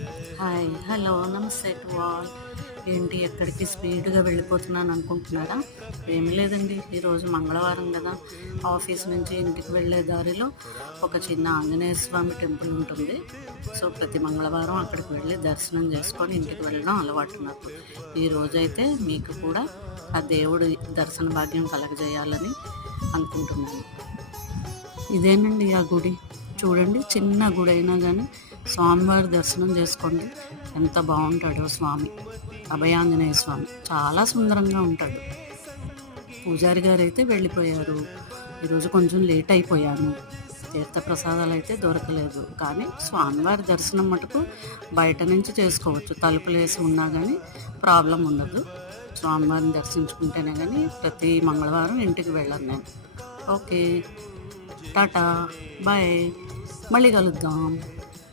Hi, hello, నమస్తే to all. ఏంటి ఎక్కడికి స్పీడ్‌గా వెళ్ళిపోతున్నాను అనుకుంటున్నారా? ఏమీ లేదండి. ఈరోజు మంగళవారం కదా! ఆఫీస్ నుంచి ఇంటికి వెళ్ళే దారిలో ఒక చిన్న ఆంజనేయ స్వామి టెంపుల్ ఉంటుంది. సో, ప్రతి మంగళవారం అక్కడికి వెళ్ళి దర్శనం చేసుకొని ఇంటికి వెళ్ళడం అలవాటు నాకు. ఈరోజైతే మీకు కూడా ఆ దేవుడి దర్శన భాగ్యం కలగజేయాలని అనుకుంటున్నాను. ఇదేనండి ఆ గుడి. చూడండి, చిన్న గుడి అయినా కానీ స్వామివారి దర్శనం చేసుకోండి. ఎంత బాగుంటాడో స్వామి. అభయాంజనేయ స్వామి చాలా సుందరంగా ఉంటాడు. పూజారి గారు అయితే వెళ్ళిపోయారు. ఈరోజు కొంచెం లేట్ అయిపోయాను. తీర్థప్రసాదాలు అయితే దొరకలేదు, కానీ స్వామివారి దర్శనం మటుకు బయట నుంచి చేసుకోవచ్చు. తలుపులు వేసి ఉన్నా కానీ ప్రాబ్లం ఉండదు. స్వామివారిని దర్శించుకుంటేనే కానీ ప్రతి మంగళవారం ఇంటికి వెళ్ళను నేను. ఓకే, టాటా, బాయ్, మళ్ళీ కలుద్దాం.